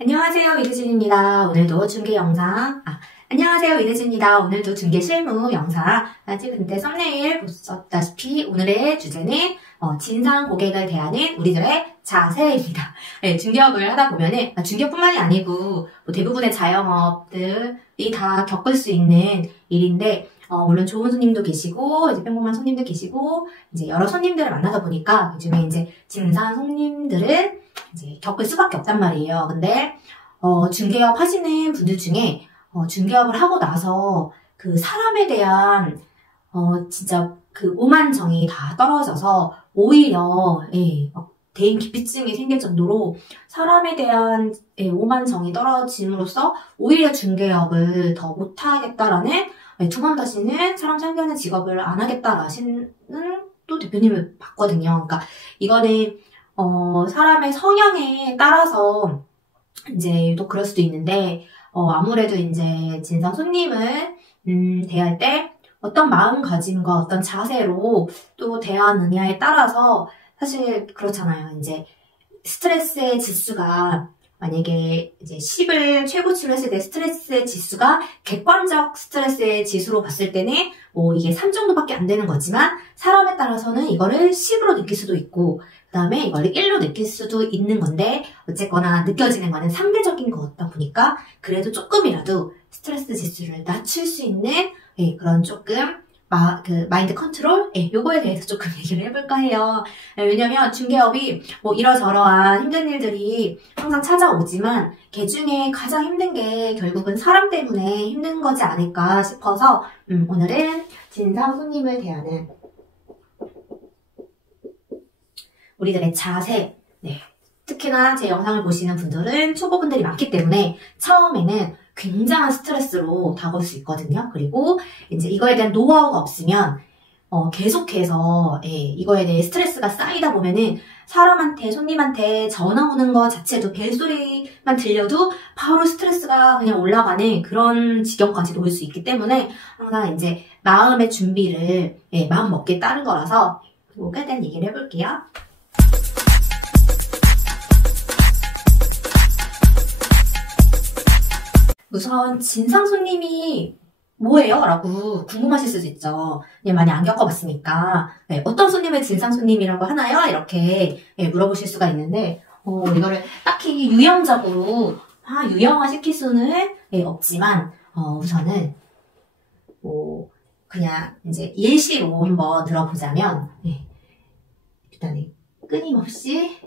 안녕하세요, 이드진입니다. 오늘도 중개 영상, 안녕하세요, 이드진입니다. 오늘도 중개 실무 영상. 근데 썸네일 보셨다시피 오늘의 주제는 진상 고객을 대하는 우리들의 자세입니다. 네, 중개업을 하다 보면은, 중개뿐만이 아니고 대부분의 자영업들이 다 겪을 수 있는 일인데, 물론 좋은 손님도 계시고, 이제 평범한 손님도 계시고, 이제 여러 손님들을 만나다 보니까, 그중에 이제 진상 손님들은 이제 겪을 수밖에 없단 말이에요. 근데, 중개업 하시는 분들 중에, 중개업을 하고 나서 그 사람에 대한, 진짜 그 오만정이 다 떨어져서, 오히려, 대인 기피증이 생길 정도로 사람에 대한 오만정이 떨어짐으로써 오히려 중개업을 더 못하겠다라는 두 번 다시는 사람 상대하는 직업을 안 하겠다라시는 또 대표님을 봤거든요. 그러니까 이거는 사람의 성향에 따라서 이제 또 그럴 수도 있는데 아무래도 이제 진상 손님을 대할 때 어떤 마음가짐과 어떤 자세로 또 대하느냐에 따라서 사실 그렇잖아요. 이제 스트레스의 지수가 만약에 이제 10을 최고치로 했을 때 스트레스의 지수가 객관적 스트레스의 지수로 봤을 때는 이게 3 정도밖에 안 되는 거지만 사람에 따라서는 이거를 10으로 느낄 수도 있고 그 다음에 이거를 1로 느낄 수도 있는 건데 어쨌거나 느껴지는 거는 상대적인 거다 보니까 그래도 조금이라도 스트레스 지수를 낮출 수 있는 그런 조금 마인드 컨트롤? 요거에 대해서 조금 얘기를 해볼까 해요. 왜냐면 중개업이 이러저러한 힘든 일들이 항상 찾아오지만 그 중에 가장 힘든 게 결국은 사람 때문에 힘든 거지 않을까 싶어서 오늘은 진상 손님을 대하는 우리들의 자세, 특히나 제 영상을 보시는 분들은 초보분들이 많기 때문에 처음에는 굉장한 스트레스로 다가올 수 있거든요. 그리고 이제 이거에 대한 노하우가 없으면 계속해서 이거에 대해 스트레스가 쌓이다 보면은 사람한테 손님한테 전화 오는 거 자체도 벨소리만 들려도 바로 스트레스가 그냥 올라가는 그런 지경까지도 올 수 있기 때문에 항상 이제 마음의 준비를 마음 먹기에 따른 거라서 그거에 대한 얘기를 해볼게요. 우선 진상 손님이 뭐예요? 라고 궁금하실 수도 있죠. 많이 안 겪어봤으니까 어떤 손님을 진상 손님이라고 하나요? 이렇게 물어보실 수가 있는데 이거를 딱히 유형적으로 유형화시킬 수는 없지만 우선은 그냥 이제 예시로 한번 들어보자면 일단은 끊임없이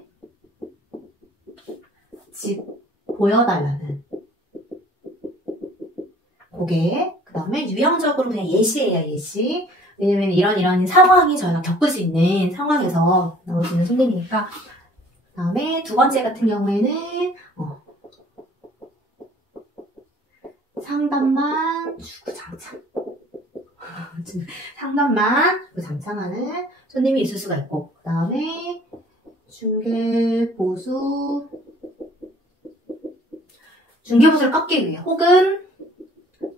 집 보여달라는 고객, 그 다음에 유형적으로 그냥 예시예요, 예시. 왜냐면 이런 상황이 저희가 겪을 수 있는 상황에서 나오시는 손님이니까. 그 다음에 두 번째 같은 경우에는, 상담만 주고 장창. 상담만 주고 장창하는 손님이 있을 수가 있고, 그 다음에 중개보수, 중개보수를 꺾기 위해, 혹은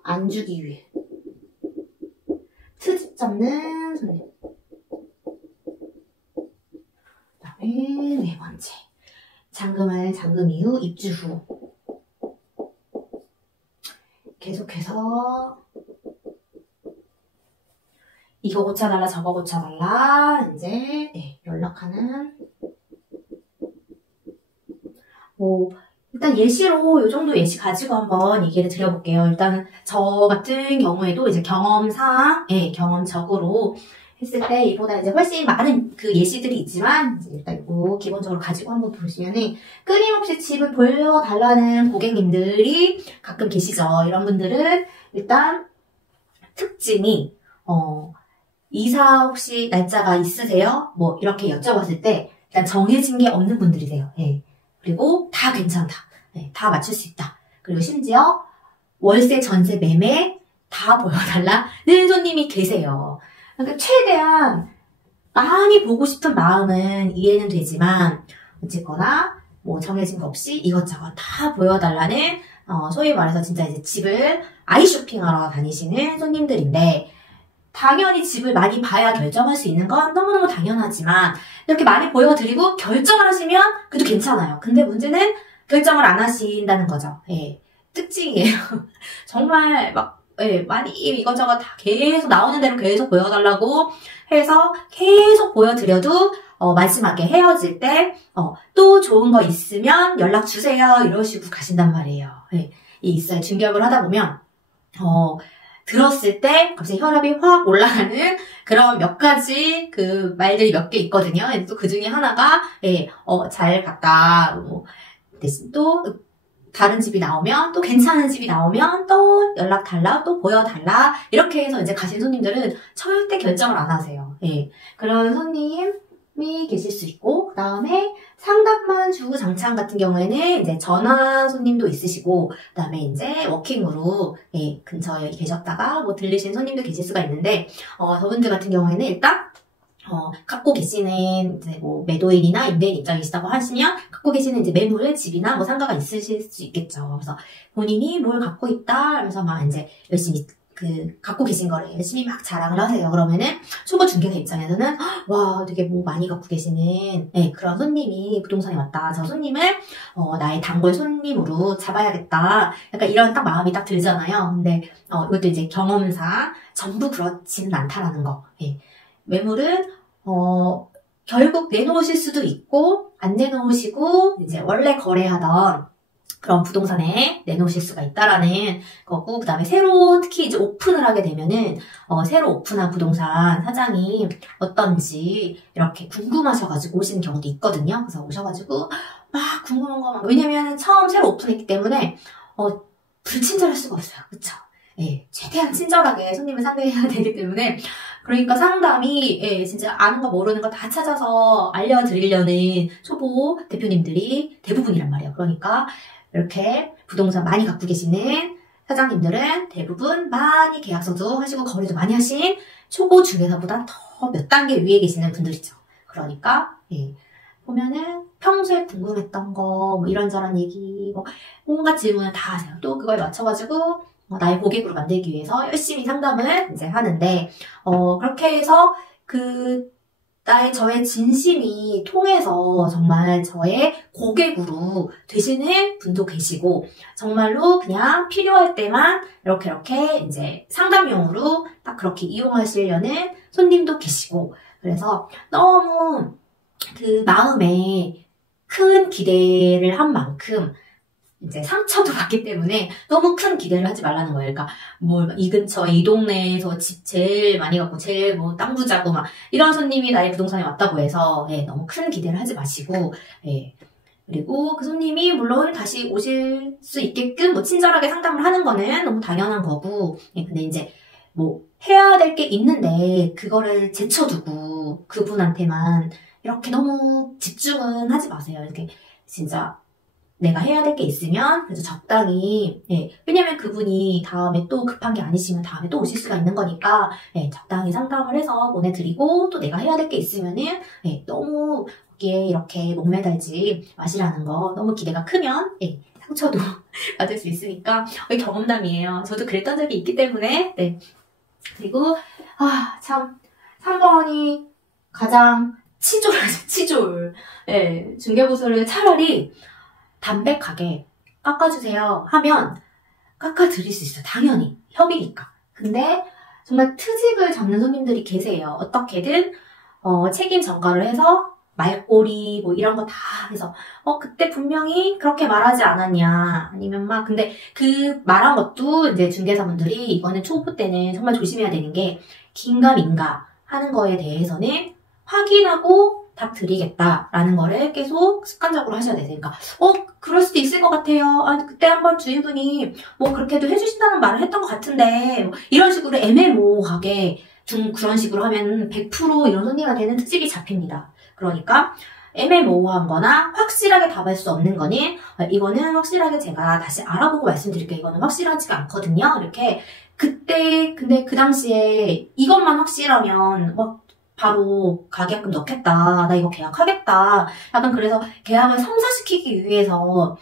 안 주기 위해 트집 잡는 손님. 그 다음에 네 번째 잔금을 잔금 이후 입주 후 계속해서 이거 고쳐달라 저거 고쳐달라 이제 연락하는 일단 예시로 이 정도 예시 가지고 한번 얘기를 드려볼게요. 일단 저 같은 경우에도 이제 경험상, 경험적으로 했을 때 이보다 이제 훨씬 많은 그 예시들이 있지만 이제 일단 이거 기본적으로 가지고 한번 보시면은 끊임없이 집을 보여달라는 고객님들이 가끔 계시죠. 이런 분들은 일단 특징이 이사 혹시 날짜가 있으세요? 이렇게 여쭤봤을 때 일단 정해진 게 없는 분들이세요. 그리고 다 괜찮다. 다 맞출 수 있다. 그리고 심지어 월세, 전세, 매매 다 보여달라는 손님이 계세요. 그러니까 최대한 많이 보고 싶은 마음은 이해는 되지만 어쨌거나 정해진 거 없이 이것저것 다 보여달라는 소위 말해서 진짜 이제 집을 아이 쇼핑하러 다니시는 손님들인데 당연히 집을 많이 봐야 결정할 수 있는 건 너무너무 당연하지만 이렇게 많이 보여드리고 결정을 하시면 그래도 괜찮아요. 근데 문제는 결정을 안 하신다는 거죠. 예. 특징이에요. 정말 막, 예, 많이 이것저것 다 계속 나오는 대로 계속 보여달라고 해서 계속 보여드려도, 마지막에 헤어질 때, 또 좋은 거 있으면 연락 주세요. 이러시고 가신단 말이에요. 예. 있어요. 중개업을 하다 보면, 들었을 때 갑자기 혈압이 확 올라가는 그런 몇 가지 그 말들이 몇 개 있거든요. 또 그 중에 하나가, 예, 잘 갔다, 뭐, 대신 또, 다른 집이 나오면, 또 괜찮은 집이 나오면, 또 연락 달라, 또 보여달라, 이렇게 해서 이제 가신 손님들은 절대 결정을 안 하세요. 예. 그런 손님이 계실 수 있고, 그 다음에 상담만 주구장창 같은 경우에는 이제 전화 손님도 있으시고, 그 다음에 이제 워킹으로, 예, 근처에 계셨다가 뭐 들리신 손님도 계실 수가 있는데, 저분들 같은 경우에는 일단, 갖고 계시는 이제 뭐 매도인이나 임대인 입장이시다고 하시면 갖고 계시는 이제 매물, 집이나 뭐 상가가 있으실 수 있겠죠. 그래서 본인이 뭘 갖고 있다 하면서 막 이제 열심히 갖고 계신 거를 열심히 막 자랑을 하세요. 그러면은 초보 중개사 입장에서는 와, 되게 뭐 많이 갖고 계시는 그런 손님이 부동산에 왔다. 저 손님을 나의 단골 손님으로 잡아야겠다. 약간 이런 딱 마음이 딱 들잖아요. 근데 이것도 이제 경험상 전부 그렇지는 않다라는 거. 예. 매물은 결국 내놓으실 수도 있고, 안 내놓으시고, 이제 원래 거래하던 그런 부동산에 내놓으실 수가 있다라는 거고, 그 다음에 새로, 특히 이제 오픈을 하게 되면은, 새로 오픈한 부동산 사장이 어떤지, 이렇게 궁금하셔가지고 오시는 경우도 있거든요. 그래서 오셔가지고, 막 궁금한 거, 왜냐면 처음 새로 오픈했기 때문에, 불친절할 수가 없어요. 그쵸? 예, 최대한 친절하게 손님을 상대해야 되기 때문에, 그러니까 상담이, 예, 진짜 아는 거 모르는 거 다 찾아서 알려드리려는 초보 대표님들이 대부분이란 말이에요. 그러니까 이렇게 부동산 많이 갖고 계시는 사장님들은 대부분 많이 계약서도 하시고 거래도 많이 하신 초보 중개사보다 더 몇 단계 위에 계시는 분들이죠. 그러니까, 예, 보면은 평소에 궁금했던 거, 뭐 이런저런 얘기, 뭐 온갖 질문을 다 하세요. 또 그거에 맞춰가지고 나의 고객으로 만들기 위해서 열심히 상담을 이제 하는데, 그렇게 해서 저의 진심이 통해서 정말 저의 고객으로 되시는 분도 계시고, 정말로 그냥 필요할 때만 이렇게 이제 상담용으로 딱 그렇게 이용하시려는 손님도 계시고, 그래서 너무 그 마음에 큰 기대를 한 만큼 이제 상처도 받기 때문에 너무 큰 기대를 하지 말라는 거예요. 그러니까 뭐 이 근처 이 동네에서 집 제일 많이 갖고 제일 뭐 땅 부자고 막 이런 손님이 나의 부동산에 왔다고 해서 너무 큰 기대를 하지 마시고, 그리고 그 손님이 물론 다시 오실 수 있게끔 뭐 친절하게 상담을 하는 거는 너무 당연한 거고, 근데 이제 뭐 해야 될 게 있는데 그거를 제쳐두고 그분한테만 이렇게 너무 집중은 하지 마세요. 이렇게 진짜 내가 해야 될 게 있으면 그래서 적당히, 왜냐면 그분이 다음에 또 급한 게 아니시면 다음에 또 오실 수가 있는 거니까, 적당히 상담을 해서 보내드리고, 또 내가 해야 될 게 있으면은, 너무 거기에 이렇게 목매달지 마시라는 거. 너무 기대가 크면, 상처도 받을 수 있으니까, 경험담이에요. 저도 그랬던 적이 있기 때문에, 그리고, 참, 3번이 가장 치졸하죠, 치졸. 중개보수를 차라리, 담백하게 깎아주세요 하면 깎아드릴 수 있어요. 당연히. 협의니까. 근데 정말 트집을 잡는 손님들이 계세요. 어떻게든 책임 전가를 해서 말꼬리 뭐 이런 거 다 해서 그때 분명히 그렇게 말하지 않았냐, 아니면 막 근데 그 말한 것도 이제 중개사분들이 이거는 초보 때는 정말 조심해야 되는 게 긴가 민가 하는 거에 대해서는 확인하고 답 드리겠다라는 거를 계속 습관적으로 하셔야 돼요. 그러니까 그럴 수도 있을 것 같아요. 그때 한번 주인분이 뭐 그렇게도 해주신다는 말을 했던 것 같은데, 뭐 이런 식으로 애매모호하게 그런 식으로 하면 100% 이런 손님한테는 트집이 잡힙니다. 그러니까 애매모호한 거나 확실하게 답할 수 없는 거니 이거는 확실하게 제가 다시 알아보고 말씀드릴게요. 이거는 확실하지가 않거든요. 이렇게 그때 근데 그 당시에 이것만 확실하면 바로 가계약금 넣겠다. 나 이거 계약하겠다. 약간 그래서 계약을 성사시키기 위해서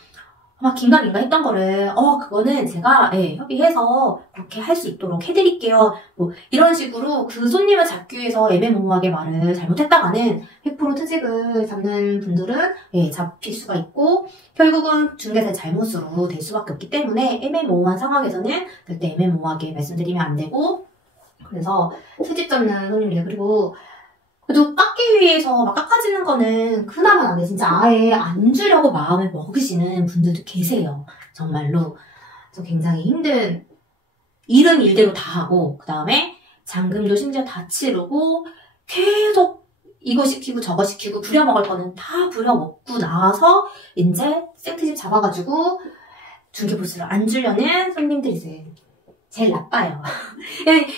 막 긴가민가 했던 거를 그거는 제가 협의해서 그렇게 할 수 있도록 해드릴게요. 뭐 이런 식으로 그 손님을 잡기 위해서 애매모호하게 말을 잘못했다가는 100% 트집을 잡는 분들은 잡힐 수가 있고 결국은 중개사의 잘못으로 될 수밖에 없기 때문에 애매모호한 상황에서는 절대 애매모호하게 말씀드리면 안 되고 그래서 트집 잡는 손님들 그리고 그래도 깎기 위해서 막 깎아지는 거는 그나마 안 돼. 진짜 아예 안 주려고 마음을 먹으시는 분들도 계세요. 정말로. 그래서 굉장히 힘든 일은 일대로 다 하고 그 다음에 잔금도 심지어 다 치르고 계속 이거 시키고 저거 시키고 부려먹을 거는 다 부려먹고 나서 이제 생트집 잡아가지고 중개보수를 안 주려는 손님들이 제일 나빠요.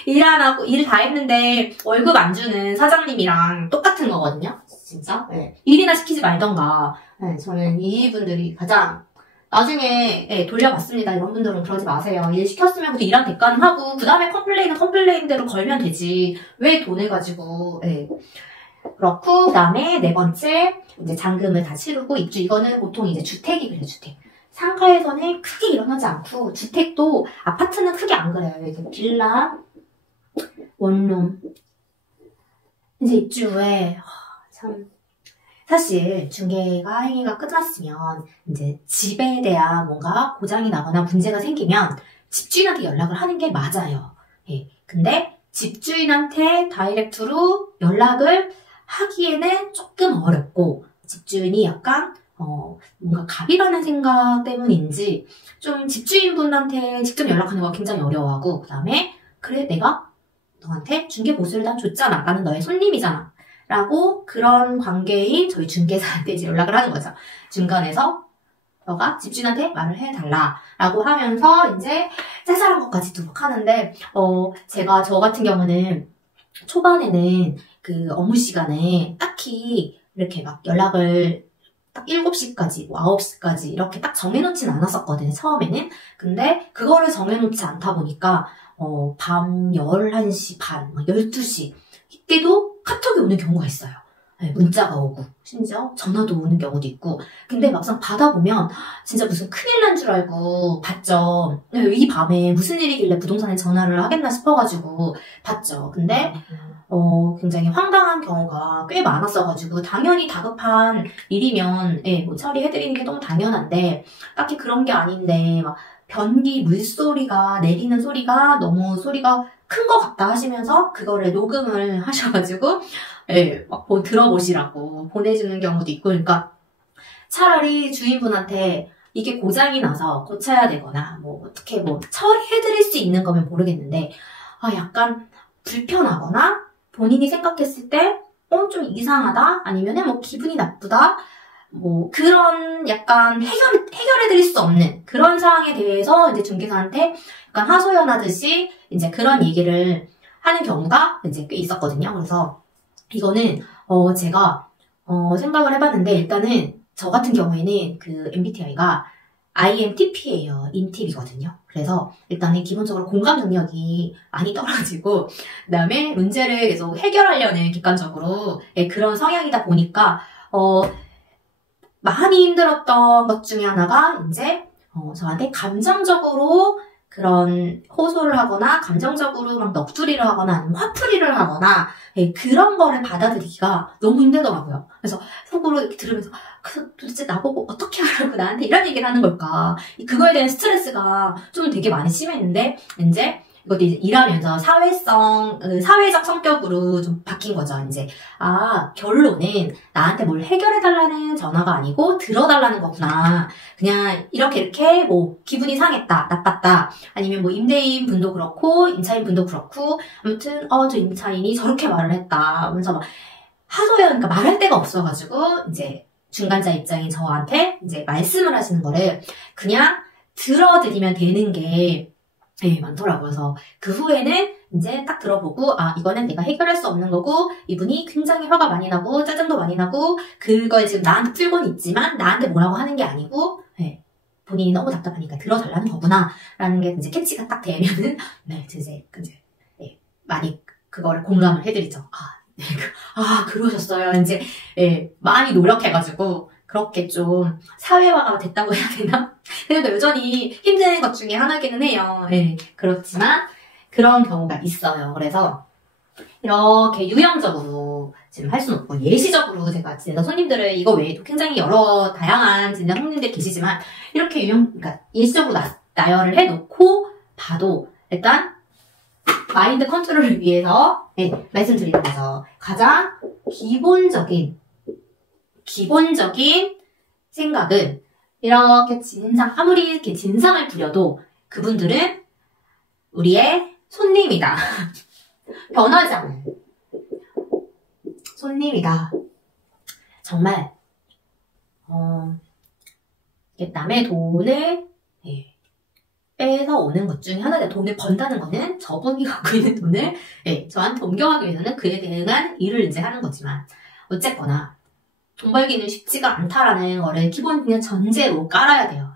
일 안 하고, 일 다 했는데 월급 안 주는 사장님이랑 똑같은 거거든요. 진짜. 일이나 시키지 말던가. 저는 이분들이 가장 나중에 돌려받습니다. 이런 분들은 그러지 마세요. 일 시켰으면 그래도 일한 대가는 하고 그 다음에 컴플레인은 컴플레인대로 걸면 되지. 왜 돈을 가지고. 그렇고 그 다음에 네 번째 이제 잔금을 다 치르고 입주. 이거는 보통 이제 주택이 그래요. 주택. 상가에서는 크게 일어나지 않고 주택도 아파트는 크게 안 그래요. 이렇게 빌라, 원룸 이제 입주 후에 참 사실 중개가 행위가 끝났으면 이제 집에 대한 뭔가 고장이 나거나 문제가 생기면 집주인한테 연락을 하는 게 맞아요. 근데 집주인한테 다이렉트로 연락을 하기에는 조금 어렵고 집주인이 약간 뭔가 갑이라는 생각 때문인지 좀 집주인분한테 직접 연락하는 거 굉장히 어려워하고 그 다음에 그래 내가 너한테 중개보수를 다 줬잖아. 나는 너의 손님이잖아. 라고 그런 관계인 저희 중개사한테 이제 연락을 하는 거죠. 중간에서 너가 집주인한테 말을 해달라 라고 하면서 이제 짜잘한 것까지도 막 하는데 제가 저 같은 경우는 초반에는 그 업무 시간에 딱히 이렇게 막 연락을 딱 7시까지, 뭐 9시까지 이렇게 딱 정해놓진 않았었거든요, 처음에는. 근데 그거를 정해놓지 않다 보니까 밤 11시 반, 12시 이때도 카톡이 오는 경우가 있어요. 문자가 오고 심지어 전화도 오는 경우도 있고 근데 막상 받아보면 진짜 무슨 큰일 난 줄 알고 받죠. 이 밤에 무슨 일이길래 부동산에 전화를 하겠나 싶어가지고 받죠. 근데 굉장히 황당한 경우가 꽤 많았어가지고 당연히 다급한 일이면 뭐 처리해드리는 게 너무 당연한데 딱히 그런 게 아닌데 막 변기 물소리가 내리는 소리가 너무 소리가 큰 것 같다 하시면서 그거를 녹음을 하셔가지고 막 들어보시라고 보내주는 경우도 있고 그러니까 차라리 주인분한테 이게 고장이 나서 고쳐야 되거나 뭐 어떻게 뭐 처리해드릴 수 있는 거면 모르겠는데 약간 불편하거나 본인이 생각했을 때 좀 이상하다 아니면은 뭐 기분이 나쁘다 뭐 그런 약간 해결해드릴 수 없는 그런 상황에 대해서 이제 중개사한테 약간 하소연하듯이 이제 그런 얘기를 하는 경우가 이제 꽤 있었거든요. 그래서 이거는 제가 생각을 해봤는데 일단은 저 같은 경우에는 그 MBTI가 INTP예요. 인팁이거든요. 그래서 일단은 기본적으로 공감 능력이 많이 떨어지고 그 다음에 문제를 계속 해결하려는 객관적으로 그런 성향이다 보니까 많이 힘들었던 것 중에 하나가 이제 저한테 감정적으로 그런 호소를 하거나 감정적으로 막 넋두리를 하거나 아니면 화풀이를 하거나 그런 거를 받아들이기가 너무 힘들더라고요. 그래서 속으로 이렇게 들으면서 도대체 나보고 어떻게 하라고 나한테 이런 얘기를 하는 걸까? 그거에 대한 스트레스가 좀 되게 많이 심했는데 이제 이것도 이제 일하면서 사회적 성격으로 좀 바뀐 거죠. 이제, 결론은 나한테 뭘 해결해달라는 전화가 아니고 들어달라는 거구나. 그냥 이렇게 뭐 기분이 상했다, 나빴다. 아니면 뭐 임대인 분도 그렇고, 임차인 분도 그렇고, 아무튼, 저 임차인이 저렇게 말을 했다. 하면서 막 하소연, 그러니까 말할 데가 없어가지고, 이제 중간자 입장인 저한테 이제 말씀을 하시는 거를 그냥 들어드리면 되는 게 많더라고요. 그래서 그 후에는 이제 딱 들어보고 이거는 내가 해결할 수 없는 거고 이분이 굉장히 화가 많이 나고 짜증도 많이 나고 그걸 지금 나한테 풀고는 있지만 나한테 뭐라고 하는 게 아니고 본인이 너무 답답하니까 들어달라는 거구나 라는 게 이제 캐치가 딱 되면은 이제 많이 그거를 공감을 해드리죠. 그러셨어요. 이제 많이 노력해가지고 그렇게 좀 사회화가 됐다고 해야 되나? 그래도 여전히 힘든 것 중에 하나기는 해요. 네, 그렇지만 그런 경우가 있어요. 그래서 이렇게 유형적으로 지금 할 수는 없고 예시적으로 제가 진짜 손님들을 이거 외에도 굉장히 여러 다양한 진짜 손님들 계시지만 이렇게 그러니까 예시적으로 나열을 해놓고 봐도 일단 마인드 컨트롤을 위해서 말씀드리는 거죠. 가장 기본적인 생각은 이렇게 아무리 이렇게 진상을 부려도 그분들은 우리의 손님이다. 변하지 않아요. 손님이다. 정말 남의 돈을 빼서 오는 것 중에 하나다. 돈을 번다는 거는 저분이 갖고 있는 돈을 저한테 옮겨가기 위해서는 그에 대한 일을 이제 하는 거지만 어쨌거나 돈 벌기는 쉽지가 않다라는 거를 기본 그냥 전제로 깔아야 돼요.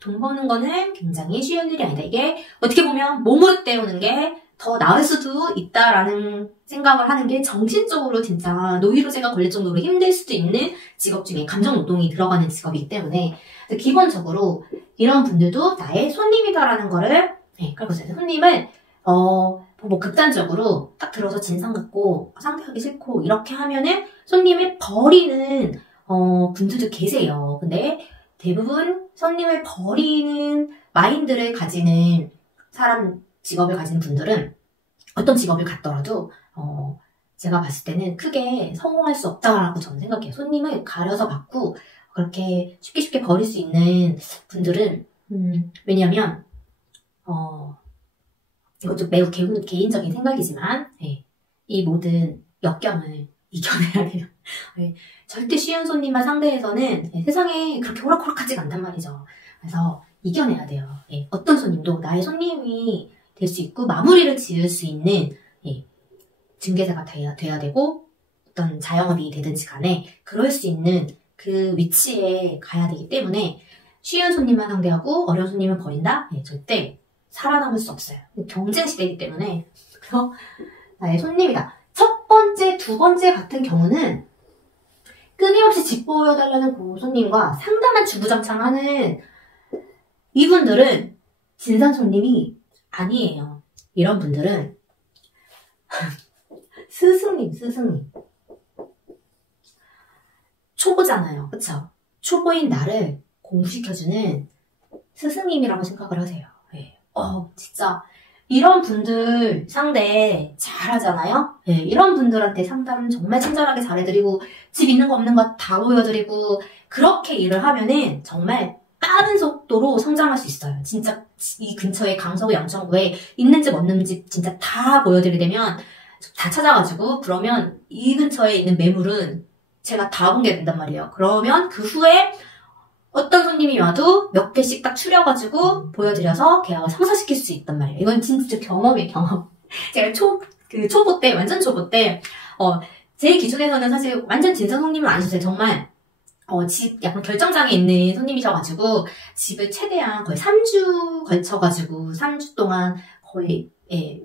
돈 버는 거는 굉장히 쉬운 일이 아니다. 이게 어떻게 보면 몸으로 때우는 게 더 나을 수도 있다라는 생각을 하는 게 정신적으로 진짜 노이로제가 걸릴 정도로 힘들 수도 있는 직업 중에 감정노동이 들어가는 직업이기 때문에 기본적으로 이런 분들도 나의 손님이다라는 거를 그리고 손님을 뭐 극단적으로 딱 들어서 진상 같고 상대하기 싫고 이렇게 하면은 손님을 버리는 분들도 계세요. 근데 대부분 손님을 버리는 마인드를 가지는 직업을 가진 분들은 어떤 직업을 갖더라도 제가 봤을 때는 크게 성공할 수 없다라고 저는 생각해요. 손님을 가려서 받고 그렇게 쉽게 버릴 수 있는 분들은 왜냐하면 이것도 매우 개인적인 생각이지만 이 모든 역경을 이겨내야 돼요. 절대 쉬운 손님만 상대해서는 세상에 그렇게 호락호락하지가 않단 말이죠. 그래서 이겨내야 돼요. 어떤 손님도 나의 손님이 될 수 있고 마무리를 지을 수 있는 중개사가 돼야 되고 어떤 자영업이 되든지 간에 그럴 수 있는 그 위치에 가야 되기 때문에 쉬운 손님만 상대하고 어려운 손님을 버린다? 절대 살아남을 수 없어요. 경쟁 시대이기 때문에 그래서 나의 손님이다. 첫 번째, 두 번째 같은 경우는 끊임없이 집 보여달라는 그 손님과 상담만 주구장창하는 이분들은 진상 손님이 아니에요. 이런 분들은 스승님. 초보잖아요. 그쵸? 초보인 나를 공부시켜주는 스승님이라고 생각을 하세요. 진짜 이런 분들 상대 잘하잖아요? 이런 분들한테 상담 정말 친절하게 잘해드리고 집 있는 거 없는 거 다 보여드리고 그렇게 일을 하면은 정말 빠른 속도로 성장할 수 있어요. 진짜 이 근처에 강서구 양천구에 있는 집 없는 집 진짜 다 보여드리려면 다 찾아가지고 그러면 이 근처에 있는 매물은 제가 다 공개된단 말이에요. 그러면 그 후에 어떤 손님이 와도 몇 개씩 딱 추려가지고 보여드려서 계약을 성사시킬 수 있단 말이에요. 이건 진짜 경험이에요, 경험. 제가 초보 때, 완전 초보 때, 제 기준에서는 사실 완전 진상 손님은 아니셨어요. 정말, 집 약간 결정장애 있는 손님이셔가지고, 집을 최대한 거의 3주 걸쳐가지고, 3주 동안 거의,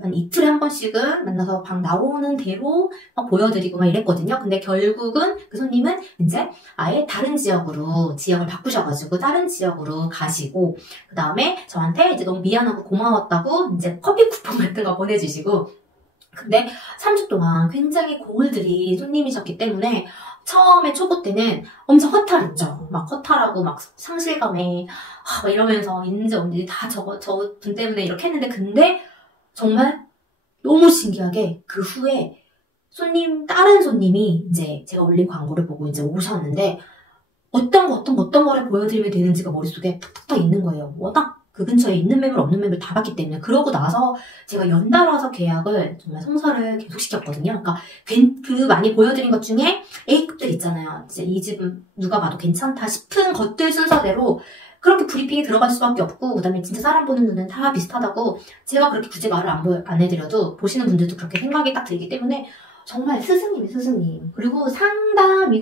한 이틀에 한 번씩은 만나서 방 나오는 대로 막 보여드리고 막 이랬거든요. 근데 결국은 그 손님은 이제 아예 다른 지역을 바꾸셔가지고 다른 지역으로 가시고, 그 다음에 저한테 이제 너무 미안하고 고마웠다고 이제 커피 쿠폰 같은 거 보내주시고, 근데 3주 동안 굉장히 고울들이 손님이셨기 때문에 처음에 초보 때는 엄청 허탈했죠. 막 허탈하고 막 상실감에 막 이러면서 있는지 없는지 다 저 분 때문에 이렇게 했는데 근데 정말 너무 신기하게 그 후에 다른 손님이 이제 제가 올린 광고를 보고 이제 오셨는데 어떤 거를 보여드리면 되는지가 머릿속에 탁탁탁 있는 거예요. 워낙 그 근처에 있는 매물 없는 매물 다 봤기 때문에 그러고 나서 제가 연달아서 계약을 정말 성사를 계속 시켰거든요. 그러니까 그 많이 보여드린 것 중에 A급들 있잖아요. 이제 이 집은 누가 봐도 괜찮다 싶은 것들 순서대로 그렇게 브리핑이 들어갈 수밖에 없고 그다음에 진짜 사람 보는 눈은 다 비슷하다고 제가 그렇게 굳이 말을 안 해드려도 보시는 분들도 그렇게 생각이 딱 들기 때문에 정말 스승님. 그리고 상담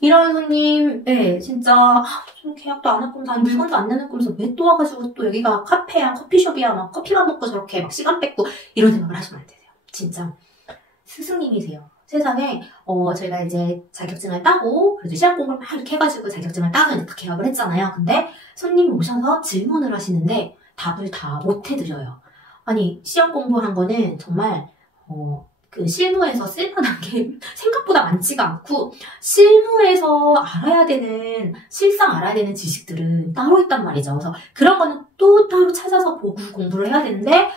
이런 손님, 진짜 좀 계약도 안 할 거면서 물건도 안 내놓을 거면서 왜 또 와가지고 또 여기가 카페야 커피숍이야 막 커피만 먹고 저렇게 막 시간 뺏고 이런 생각을 하시면 안 되세요. 진짜 스승님이세요. 세상에, 저희가 이제 자격증을 따고, 그래도 시험 공부를 막 이렇게 해가지고 자격증을 따서 이제 개업을 했잖아요. 근데 손님이 오셔서 질문을 하시는데 답을 다 못 해드려요. 아니, 시험 공부한 거는 정말, 그 실무에서 쓸만한 게 생각보다 많지가 않고, 실무에서 실상 알아야 되는 지식들은 따로 있단 말이죠. 그래서 그런 거는 또 따로 찾아서 보고 공부를 해야 되는데,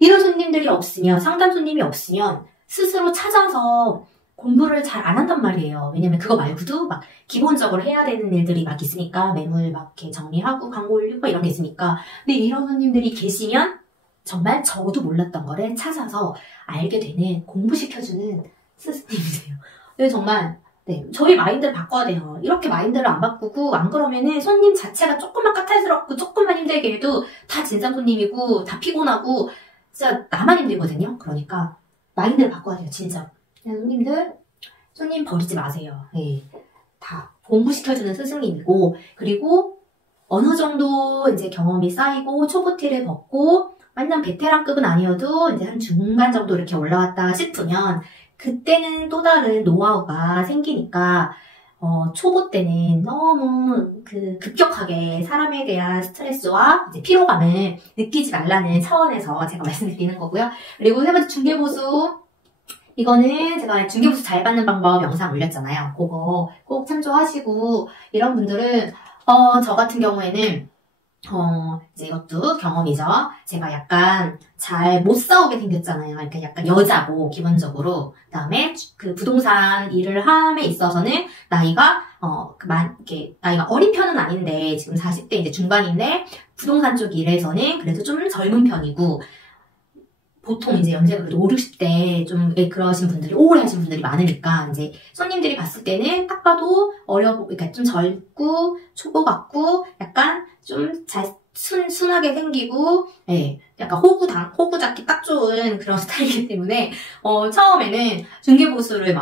이런 손님들이 없으면, 상담 손님이 없으면 스스로 찾아서 공부를 잘 안 한단 말이에요. 왜냐면 그거 말고도 막 기본적으로 해야 되는 일들이 막 있으니까, 매물 막 이렇게 정리하고 광고 올리고 이런 게 있으니까. 근데 이런 손님들이 계시면 정말 저도 몰랐던 거를 찾아서 알게 되는, 공부시켜주는 스승님이세요. 근데 정말, 네, 저희 마인드를 바꿔야 돼요. 이렇게 마인드를 안 바꾸고, 안 그러면은 손님 자체가 조금만 까탈스럽고, 조금만 힘들게 해도 다 진상 손님이고, 다 피곤하고, 진짜 나만 힘들거든요. 그러니까 마인드를 바꿔야 돼요, 진짜. 손님들, 손님 버리지 마세요. 네, 다 공부시켜주는 스승님이고, 그리고 어느 정도 이제 경험이 쌓이고, 초보티를 벗고, 완전 베테랑급은 아니어도 이제 한 중간 정도 이렇게 올라왔다 싶으면, 그때는 또 다른 노하우가 생기니까, 초보 때는 너무 급격하게 사람에 대한 스트레스와 이제 피로감을 느끼지 말라는 차원에서 제가 말씀드리는 거고요. 그리고 세 번째, 중개보수. 이거는 제가 중개보수 잘 받는 방법 영상 올렸잖아요. 그거 꼭 참조하시고, 이런 분들은, 저 같은 경우에는, 이제 이것도 경험이죠. 제가 약간 잘 못 싸우게 생겼잖아요. 그러니까 약간 여자고, 기본적으로. 그 다음에 그 부동산 일을 함에 있어서는 나이가, 이렇게 나이가 어린 편은 아닌데, 지금 40대 이제 중반인데, 부동산 쪽 일에서는 그래도 좀 젊은 편이고, 보통 이제 연세가 그래도 5, 60대 좀 그러신 분들이, 오래 하신 분들이 많으니까, 이제 손님들이 봤을 때는 딱 봐도 그러니까 좀 젊고, 초보 같고, 약간 좀 순하게 생기고, 예, 약간 호구 잡기 딱 좋은 그런 스타일이기 때문에, 처음에는 중개보수를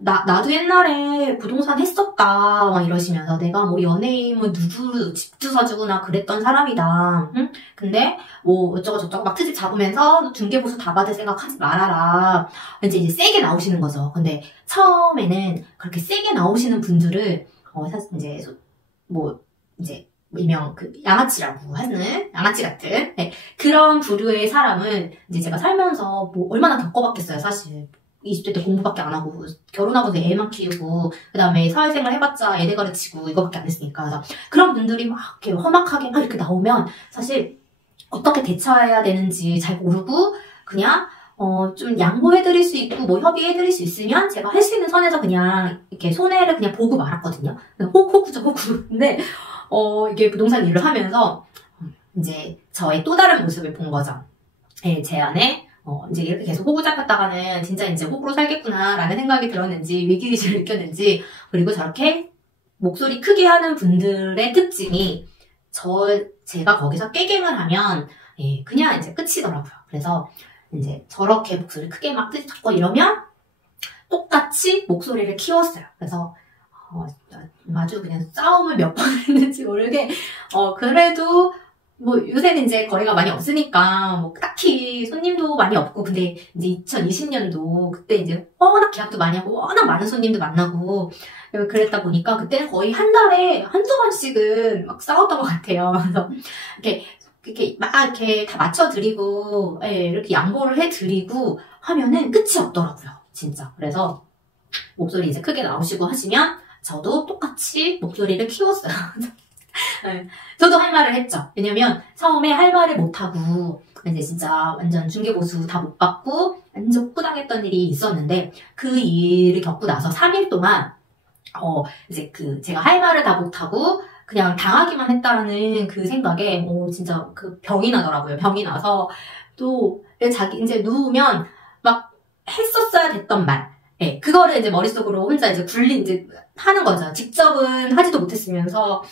나도 옛날에 부동산 했었다, 막 이러시면서, 내가 뭐 연예인, 뭐 누구 집도 사주거나 그랬던 사람이다. 응? 근데 뭐 어쩌고저쩌고 막 트집 잡으면서 너 중개보수 다 받을 생각 하지 말아라. 이제 세게 나오시는 거죠. 근데 처음에는 그렇게 세게 나오시는 분들을, 사실 이제 일명 양아치라고 하는, 양아치 같은, 네, 그런 부류의 사람은 이제 제가 살면서 뭐 얼마나 겪어봤겠어요, 사실. 20대 때 공부밖에 안 하고, 결혼하고도 애만 키우고, 그 다음에 사회생활 해봤자 애들 가르치고, 이거밖에 안 했으니까. 그래서 그런 분들이 막 이렇게 험악하게 막 이렇게 나오면, 사실 어떻게 대처해야 되는지 잘 모르고, 그냥, 좀 양보해드릴 수 있고, 뭐 협의해드릴 수 있으면, 제가 할 수 있는 선에서 그냥, 이렇게 손해를 그냥 보고 말았거든요. 호구죠, 호구. 근데, 이게 부동산 일을 하면서, 이제 저의 또 다른 모습을 본 거죠. 예, 제 안에, 이제 이렇게 계속 호구 잡혔다가는 진짜 이제 호구로 살겠구나라는 생각이 들었는지, 위기의식을 느꼈는지, 그리고 저렇게 목소리 크게 하는 분들의 특징이, 제가 거기서 깨갱을 하면, 예, 그냥 이제 끝이더라고요. 그래서 이제 저렇게 목소리 크게 막 뜨집고 이러면, 똑같이 목소리를 키웠어요. 그래서, 아주 그냥 싸움을 몇 번 했는지 모르게, 그래도, 뭐, 요새는 이제 거리가 많이 없으니까, 뭐, 딱히 손님도 많이 없고, 근데 이제 2020년도, 그때 이제 워낙 계약도 많이 하고, 워낙 많은 손님도 만나고, 그랬다 보니까, 그때는 거의 한 달에 한두 번씩은 막 싸웠던 것 같아요. 그래서, 이렇게 막 이렇게 다 맞춰드리고, 예, 이렇게 양보를 해드리고 하면은 끝이 없더라고요. 진짜. 그래서, 목소리 이제 크게 나오시고 하시면, 저도 똑같이 목소리를 키웠어요. 네. 저도 할 말을 했죠. 왜냐면 처음에 할 말을 못하고 이제 진짜 완전 중개보수 다 못 받고 완전 호당했던 일이 있었는데, 그 일을 겪고 나서 3일 동안 이제 제가 할 말을 다 못하고 그냥 당하기만 했다라는 그 생각에 진짜 병이 나더라고요. 병이 나서 또 이제 누우면 막 했었어야 됐던 말, 예, 그거를 이제 머릿속으로 혼자 이제 이제 하는 거죠. 직접은 하지도 못했으면서,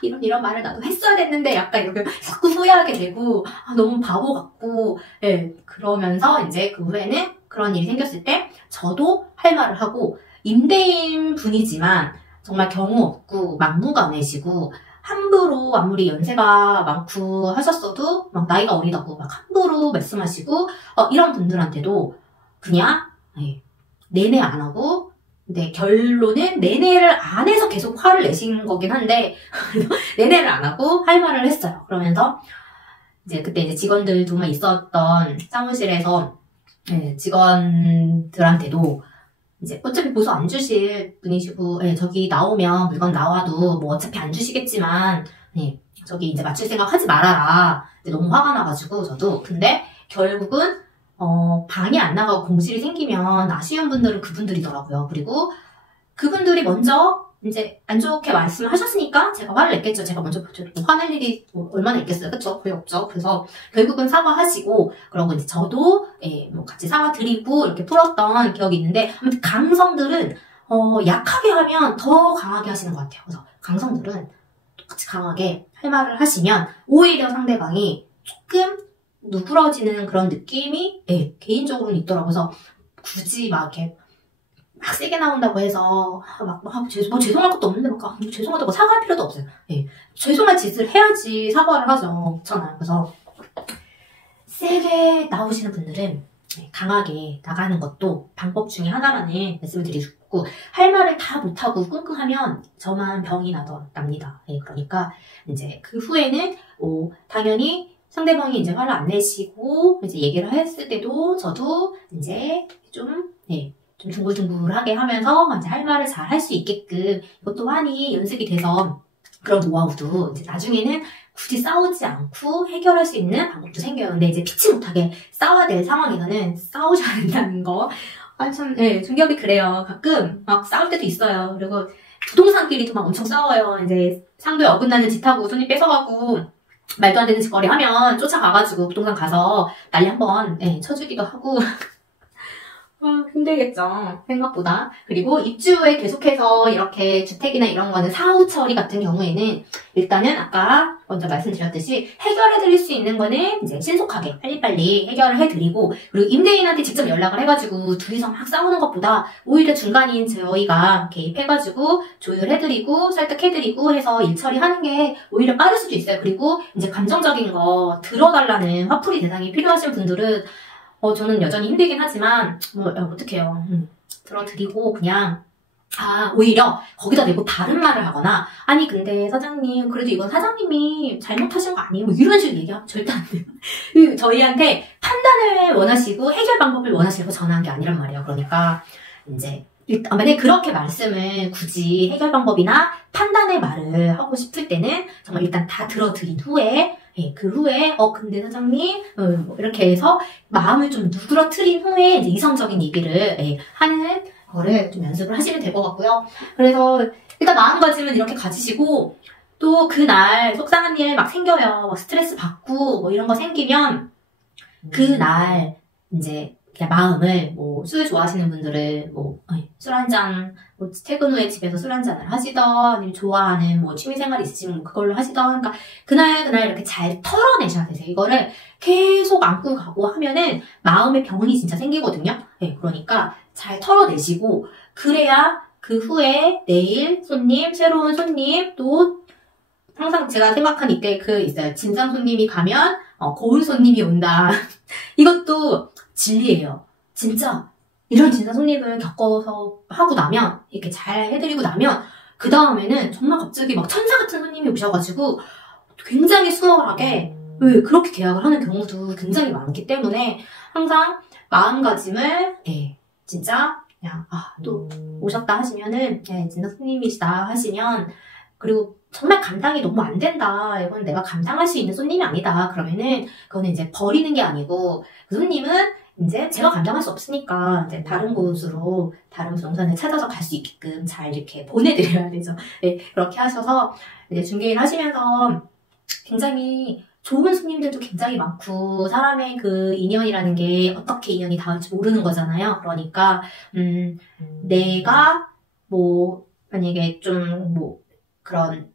이런 말을 나도 했어야 됐는데, 약간 이렇게 자꾸 후회하게 되고, 너무 바보 같고, 예, 그러면서 이제 그 후에는 그런 일이 생겼을 때, 저도 할 말을 하고, 임대인 분이지만, 정말 경우 없고, 막무가내시고, 함부로 아무리 연세가 많고 하셨어도, 막 나이가 어리다고 막 함부로 말씀하시고, 이런 분들한테도 그냥, 예, 내내 안 하고, 근데 결론은 내내를 안 해서 계속 화를 내신 거긴 한데, 내내를 안 하고 할 말을 했어요. 그러면서, 이제 그때 이제 직원들도만 있었던 사무실에서, 네, 직원들한테도, 이제 어차피 보수 안 주실 분이시고, 네, 저기 나오면 물건 나와도 뭐 어차피 안 주시겠지만, 네, 저기 이제 맞출 생각 하지 말아라. 너무 화가 나가지고 저도. 근데 결국은 방이 안 나가고 공실이 생기면 아쉬운 분들은 그분들이더라고요. 그리고 그분들이 먼저 이제 안 좋게 말씀을 하셨으니까 제가 화를 냈겠죠. 제가 먼저 화낼 일이 얼마나 있겠어요. 그쵸? 거의 없죠. 그래서 결국은 사과하시고, 그러고 이제 저도 뭐 같이 사과드리고 이렇게 풀었던 기억이 있는데, 아무튼 강성들은 약하게 하면 더 강하게 하시는 것 같아요. 그래서 강성들은 똑같이 강하게 할 말을 하시면 오히려 상대방이 조금 누그러지는 그런 느낌이 개인적으로는 있더라고요. 그래서 굳이 막 이렇게 막 세게 나온다고 해서 죄송할 것도 없는데 막 죄송하다고 사과할 필요도 없어요. 죄송할 짓을 해야지 사과를 하죠. 그렇잖아요. 그래서 세게 나오시는 분들은 강하게 나가는 것도 방법 중에 하나라는 말씀을 드리고, 할 말을 다 못하고 끙끙하면 저만 병이 납니다. 그러니까 이제 그 후에는 당연히 상대방이 이제 화를 안 내시고 이제 얘기를 했을 때도 저도 이제 좀 둥글둥글하게 하면서 이제 할 말을 잘 할 수 있게끔, 이것도 많이 연습이 돼서 그런 노하우도 이제 나중에는 굳이 싸우지 않고 해결할 수 있는 방법도 생겨요. 근데 이제 피치 못하게 싸워야 될 상황에서는 싸우셔야 된다는 거. 중기업이 그래요. 가끔 막 싸울 때도 있어요. 그리고 부동산끼리도 막 엄청 싸워요. 이제 상도에 어긋나는 짓 하고 손님 뺏어가고 말도 안 되는 짓거리 하면 쫓아가가지고 부동산 가서 난리 한번 쳐주기도 하고. 힘들겠죠. 생각보다. 그리고 입주 후에 계속해서 이렇게 주택이나 이런 거는 사후 처리 같은 경우에는 일단은 아까 먼저 말씀드렸듯이 해결해드릴 수 있는 거는 이제 신속하게 빨리빨리 해결을 해드리고, 그리고 임대인한테 직접 연락을 해가지고 둘이서 막 싸우는 것보다 오히려 중간인 저희가 개입해가지고 조율해드리고 설득해드리고 해서 일 처리하는 게 오히려 빠를 수도 있어요. 그리고 이제 감정적인 거 들어달라는 화풀이 대상이 필요하신 분들은 저는 여전히 힘들긴 하지만, 어떡해요. 들어드리고, 그냥, 오히려 거기다 대고 다른 말을 하거나, 아니, 근데 사장님, 그래도 이건 사장님이 잘못하신 거 아니에요? 뭐 이런 식으로 얘기하면 절대 안 돼요. 저희한테 판단을 원하시고 해결 방법을 원하시고 전화한 게 아니란 말이에요. 그러니까, 이제, 만약에 그렇게 말씀을 굳이 해결 방법이나 판단의 말을 하고 싶을 때는 정말 일단 다 들어드린 후에, 그 후에, 근데 사장님, 이렇게 해서 마음을 좀 누그러뜨린 후에 이제 이성적인 얘기를 하는 거를 좀 연습을 하시면 될 것 같고요. 그래서 일단 마음가짐은 이렇게 가지시고, 또 그날 속상한 일 막 생겨요. 막 스트레스 받고 뭐 이런 거 생기면 그날 이제 그냥 마음을 술 좋아하시는 분들은 술 한 잔, 퇴근 후에 집에서 술 한 잔을 하시던, 아니면 좋아하는 취미생활이 있으시면 그걸로 하시던, 그러니까 그날 이렇게 잘 털어내셔야 되세요. 이거를 계속 안고 가고 하면은 마음의 병이 진짜 생기거든요. 그러니까 잘 털어내시고, 그래야 그 후에 내일 새로운 손님, 또 항상 제가 생각한 이때 있어요. 진상 손님이 가면 고운 손님이 온다. 이것도 진리예요. 진짜 이런 진상 손님을 겪어서 하고 나면, 이렇게 잘 해드리고 나면 그 다음에는 정말 갑자기 막 천사 같은 손님이 오셔가지고 굉장히 수월하게 그렇게 계약을 하는 경우도 굉장히 많기 때문에 항상 마음가짐을 진짜 그냥 또 오셨다 하시면은 진짜 손님이시다 하시면, 그리고 정말 감당이 너무 안 된다, 이건 내가 감당할 수 있는 손님이 아니다, 그러면은 그거는 이제 버리는 게 아니고, 그 손님은 이제 제가 감당할 수 없으니까 이제 다른 곳으로, 다른 부동산을 찾아서 갈 수 있게끔 잘 이렇게 보내드려야 되죠. 그렇게 하셔서 이제 중개일 하시면서 굉장히 좋은 손님들도 굉장히 많고, 사람의 그 인연이라는 게 어떻게 인연이 닿을지 모르는 거잖아요. 그러니까 내가 만약에 좀 그런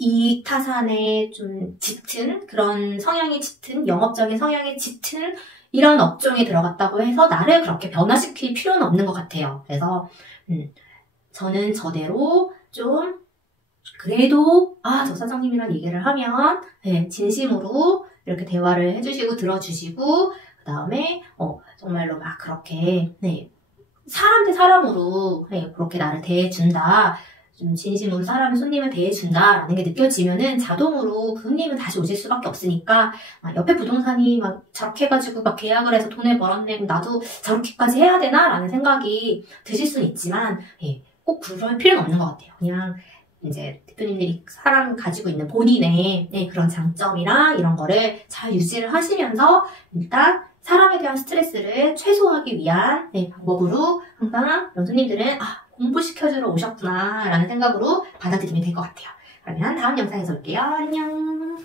이익 타산에 좀 짙은, 그런 성향이 짙은, 영업적인 성향이 짙은 이런 업종에 들어갔다고 해서 나를 그렇게 변화시킬 필요는 없는 것 같아요. 그래서 저는 저대로 좀 그래도 저 사장님이랑 얘기를 하면 진심으로 이렇게 대화를 해주시고 들어주시고, 그 다음에 정말로 막 그렇게 사람 대 사람으로 그렇게 나를 대해준다. 좀 진심으로 손님을 대해준다라는 게 느껴지면은 자동으로 그 손님은 다시 오실 수밖에 없으니까 옆에 부동산이 막 저렇게 해가지고 막 계약을 해서 돈을 벌었네. 그럼 나도 저렇게까지 해야 되나? 라는 생각이 드실 수는 있지만 꼭 그럴 필요는 없는 것 같아요. 그냥 이제 대표님들이 사람 가지고 있는 본인의 그런 장점이랑 이런 거를 잘 유지를 하시면서 일단 사람에 대한 스트레스를 최소화하기 위한 방법으로 항상 이런 손님들은 공부시켜주러 오셨구나 라는 생각으로 받아들이면 될 것 같아요. 그러면 다음 영상에서 올게요. 안녕.